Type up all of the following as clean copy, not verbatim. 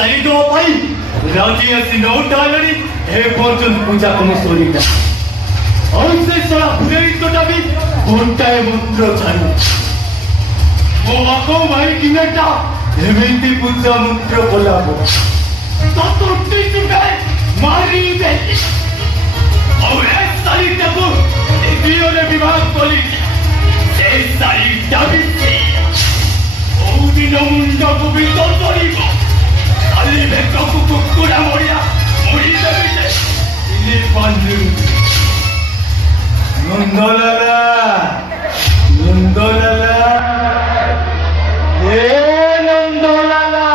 Side ପାଇଁ ରାଜି ଆସି ନଉଟା ହେଲାଣି ଏ ପର୍ଯ୍ୟନ୍ତ ପୂଜା କମ ସରିଲା ଆଉ ସେ ଶଳା ପୁରୋହିତଟା ବି ଘଣ୍ଟାଏ ମନ୍ତ୍ର ଛାଡୁ ମୋ ବାପ ଭାଇ କିନାଟା ଏମିତି ପୂଜା ମନ୍ତ୍ର କଲାବ ତୋଟି ଯିବେ ମାରିବେ ଆଉ ଏ ଶାଳୀଟାକୁ ଦିଅରେ ବିବାହ କଲି ସେ ଶାଳୀଟା ବି ଦିନ ମୁଣ୍ଡକୁ ବି ତରିବ ଖାଲି ବେକକୁ କୁକୁଡ଼ା ମରିଆ ମରିଦେବି ନନ୍ଦଲାଲା ନନ୍ଦଲାଲା ଏ Nandlala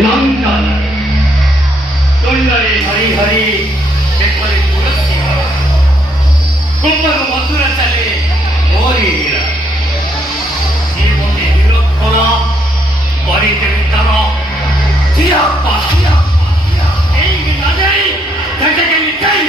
Nandana, Tundari Hari Hari, Bekwali Purasya, Kumparu Mathura Chale, Mori Hira, Jivone Hirokona, Bari Devitara, Chiyappa, Ei Nadei, Takakali Kai,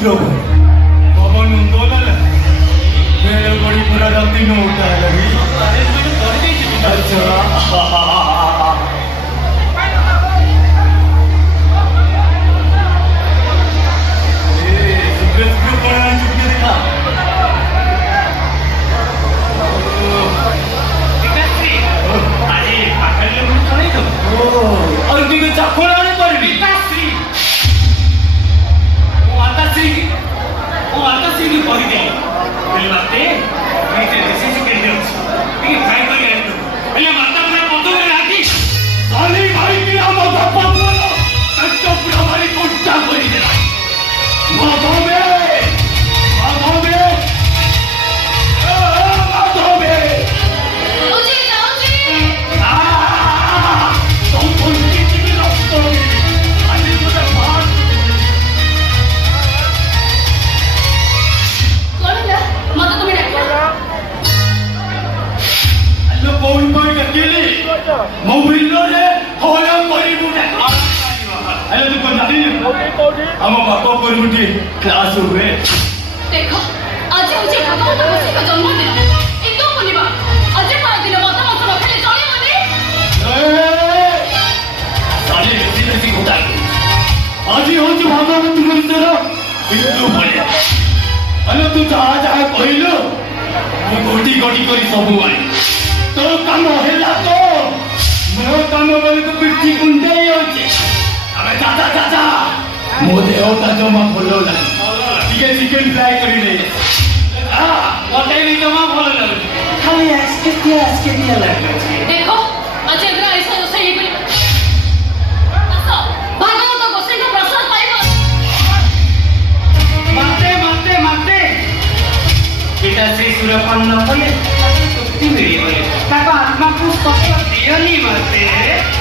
Bapak nonton lah, saya beri peradat di nota lagi. Sudah pernah cuci dekah. Kasih, hari pakai lembu kali tu. Oh, orang tiga cakap orang pergi. Kasih. Atasi ni pahide. Pelwate, kita decision kerja. Ini try kali itu. Kalau mata punya foto lagi. Sali bhai ki ama bappa bolo. Kaccha pura bhai kotta kori dela. Madhove. Oji. Tom konti ki rafto. Ali mujhe baat कौन कोई अकेले mobile रे होला करिबु ना अरे तू कोन जानी हम बापा करबुटी क्लास हुए देखो आज होचे भगवान बसी का जन्मदिन इतो बोलिबा आज पा दिन माता मत रखले चली मने साले बेसी होता आज होचे भगवान तुम तेरा इतो बोले अरे तू जा कहलो मु गोटी करी सब आई तो काम हेला तो मो काम बोले तो पिठी कुंडे होचे अबे चाचा मो देहटा जमा भलो लागे ठीक है चिकन फ्राई करी ले हां ओटे भी जमा भलो लागे खाली आस्के दिया लागे देखो आज एग्रा ऐसा रोसई बोली आसो भागवत गोसाई का प्रसाद पाइबो माते पिता श्री सूर्यपन्न बोले मिली बोले ताको आत्मा को सत्य दियनी माते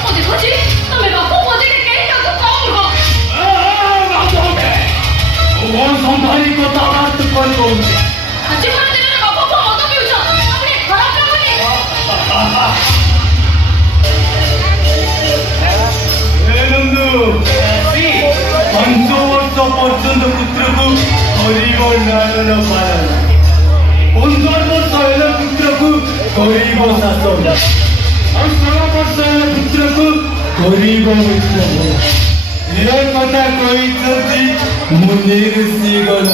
ओ देखो जी तुम्हें बापू बोले के कहीं का तो कौन हो वो संभाली को ताकत पर पहुंचे आज पर दिन में बापू को मत पिउछ अपने खराब काम नहीं ए नंदू सी 500 वर्ष पर्यंत पुत्र को हरिव नारायण पालन 15 वर्ष हेला पुत्र को गरीब शासन और 16 वर्ष हेला पुत्र को गरीब मित्र ये कथा कही मुनि ऋषि गण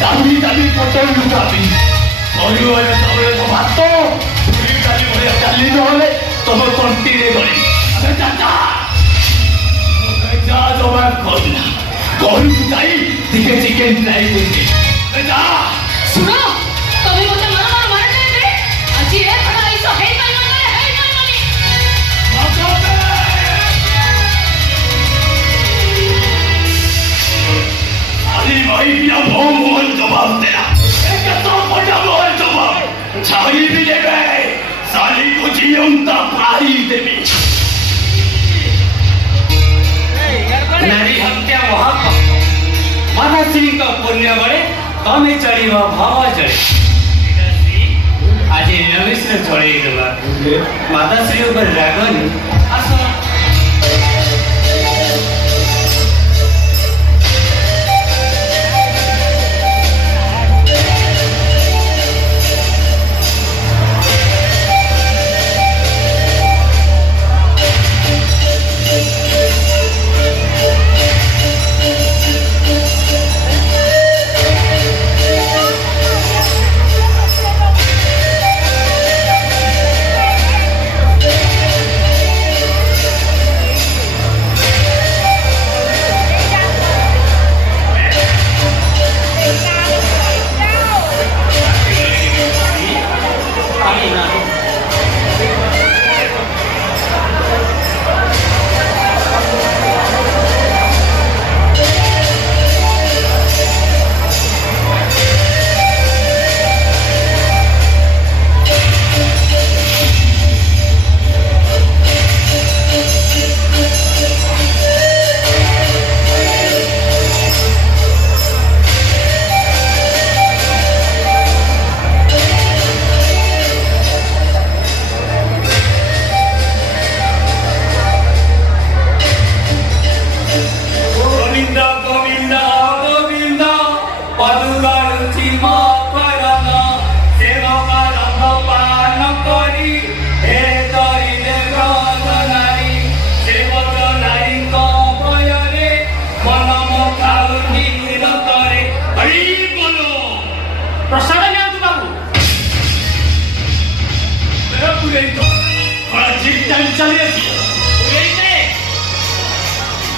দাবি দাবি পটল লুকাবি সরু হলে তবে তো ভাত পুরি ডালি ভরে ডালি নহলে তবে কন্টিনে ধরি আরে চাচা যা জমা কর না ঘরକୁ যাই ଟିକେ ଚିକେନ ଫ୍ରାଏ କରିଦେ ଯା ଶୁଣ ତମେ ମୋତେ ମାର ଦେବେ ଆଜି ଏ ଖଡ ଆଇସ ହେଇପାରିବନି अरे भाई बिना मोहन जवाब देना तो बड़ा मोहन जवाब छाई भी ले गए साली को जीवंता पाई देवी नारी हत्या महापाप माताश्री का पुण्य बड़े तमे चढ़ीब भाव चढ़े आज निरामिष चढ़े माताश्री ऊपर रागनी आस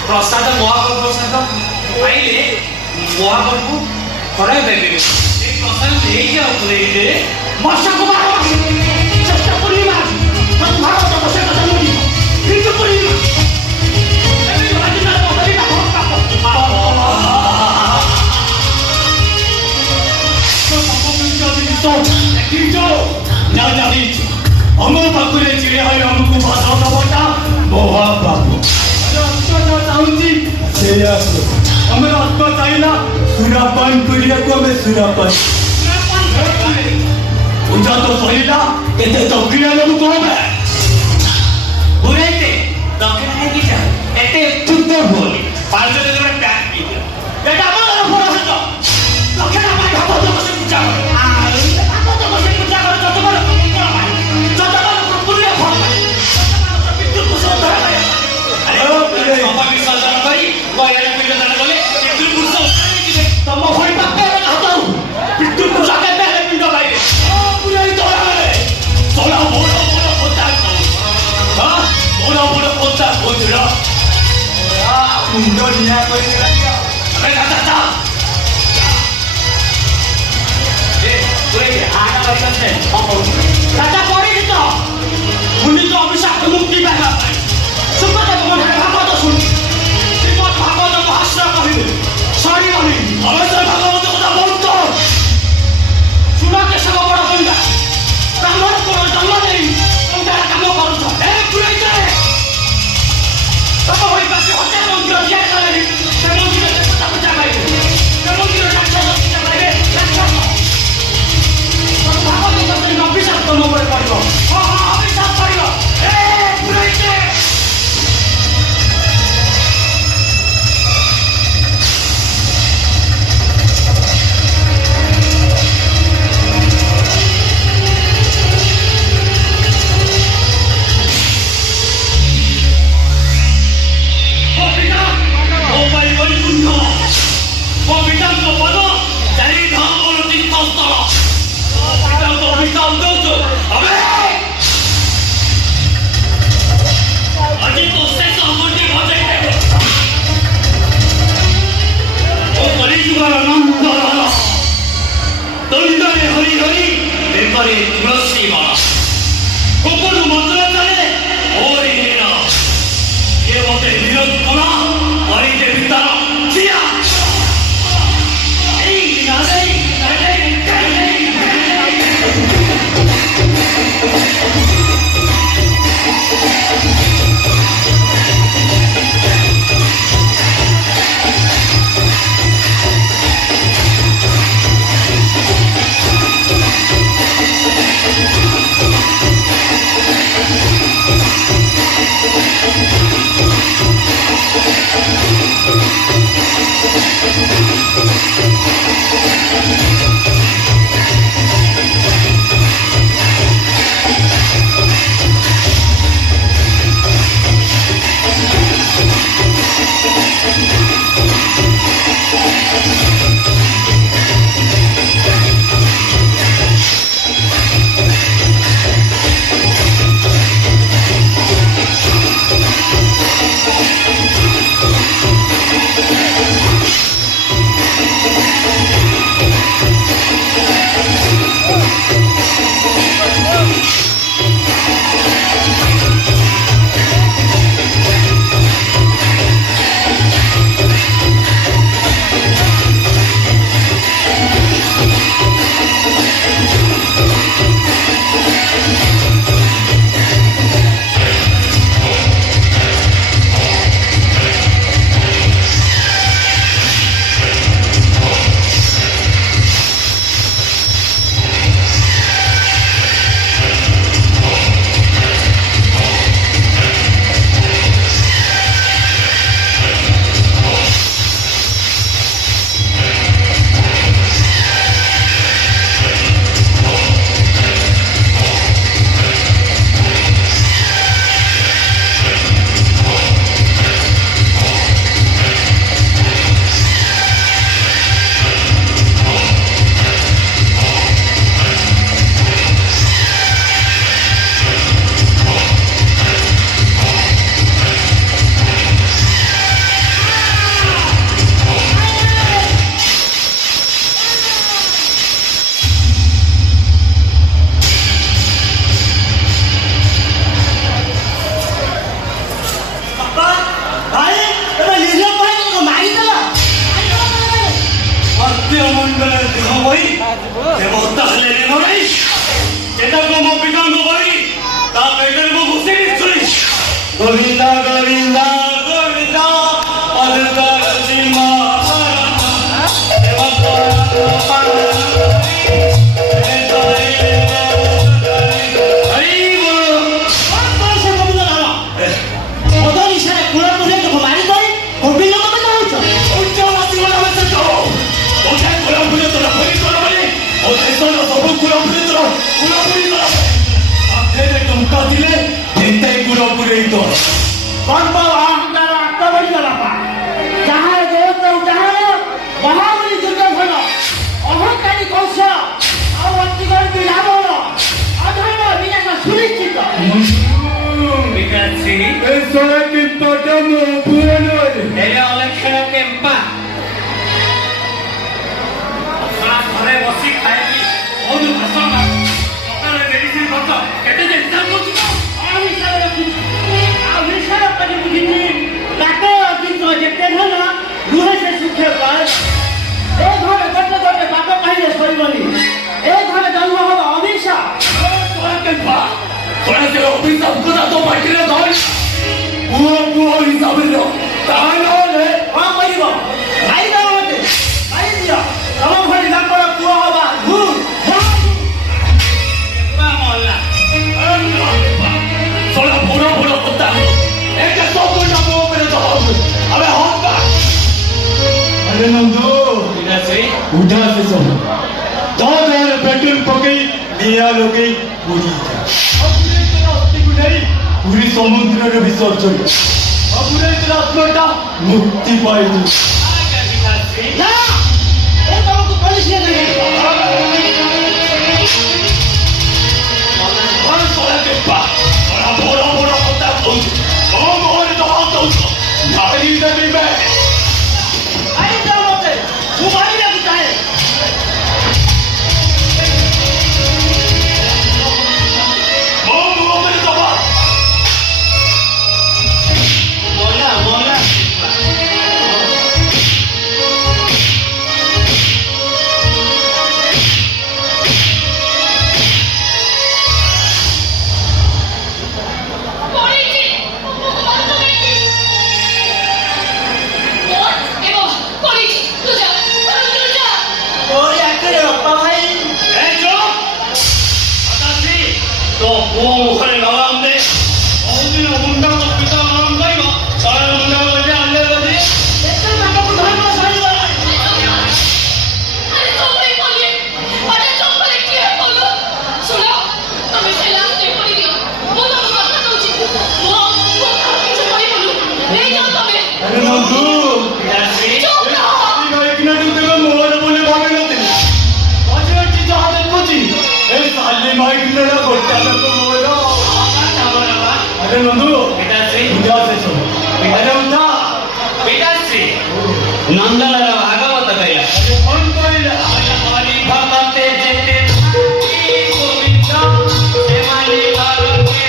प्रसाद महाप्रभु प्रसाद पाइले महाप्रभु खराब देवे प्रसाद ले जाओ मशा को मारो चेष्टा करी मार हम भारत को से कदम दी ठीक करी एबे राजना बदली ना बहुत पाप तो ना जानी हम पाकुरे चिड़े है हमको भाषा दबटा मोहा बाबू हमें आत्मा चाहिए सुरापान पीड़िया को हमें सुरापान पूजा तो पहला कहते तो क्रिया लोग को है बुरे थे डॉक्टर ने किया ऐसे चुप्पे बोली पांच दिन में पैक किया बेटा हमारा पूरा है तो डॉक्टर हमारे हाथों से कुछ पूछा हाथों से कुछ पूछा करो तो तुम्हारा पूरे फल बिल्कुल कुछ होता है अरे बाबा विश्वास करी गया पीड़ा दान गले बिल्कुल कुछ तम भई पापे हाथ बिल्कुल कुछ आके पहले पिंड लाइले पूरे तोड़ा तोड़ा बोलो पोता हां बोलो पोता बुझलो मुंड निया करी अरे दादा ए तुरे आना बाई से दादा पड़ी तो मुनि तो अभिशाप मुक्ति पागा सुपथ को भागवत सुन श्रीमद् भागवत भाषा कहिबे सारी माने अवश्य भागवत কথা বলতো सुना के सब बड़ कहिला ब्राह्मण को जन्म देई তোমরা কাম করছো এ পুরাই যায় তব হই পাশে হতে মন্দির দিয়া চলে সে মন্দিরে কথা বুঝা পাইবে সে মন্দিরে ডাক্তার বুঝা পাইবে ডাক্তার ভাগবত কথা অভিশাপ গোবিন্দ গোবিন্দ গোবিন্দ অন্ধকার সীমা पेट्रोल पकई दिया लगे पूरी समुद्र विसर्जन आत्माटा मुक्ति पाई नंदलाल भागवत गया भगवते जेते गोविंद सेवानी करके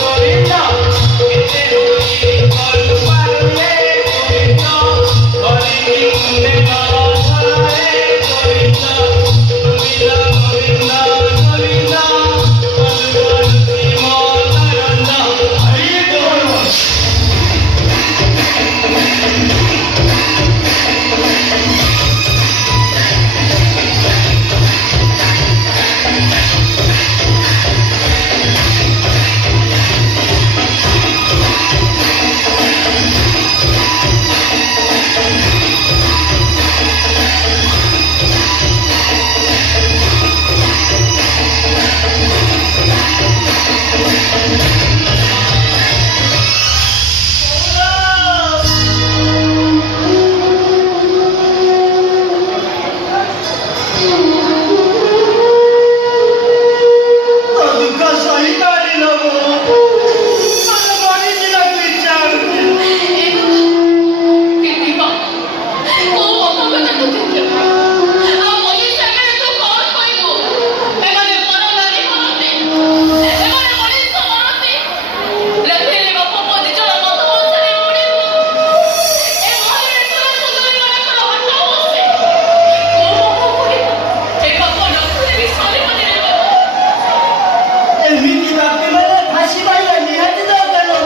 गोविंद केते होई करुवार रे गोविंद हरि मुंडे बाबा रे गोविंद गोविंद गोविंद करुवार सीमा नंद हरि गोविंद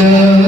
ରାଜା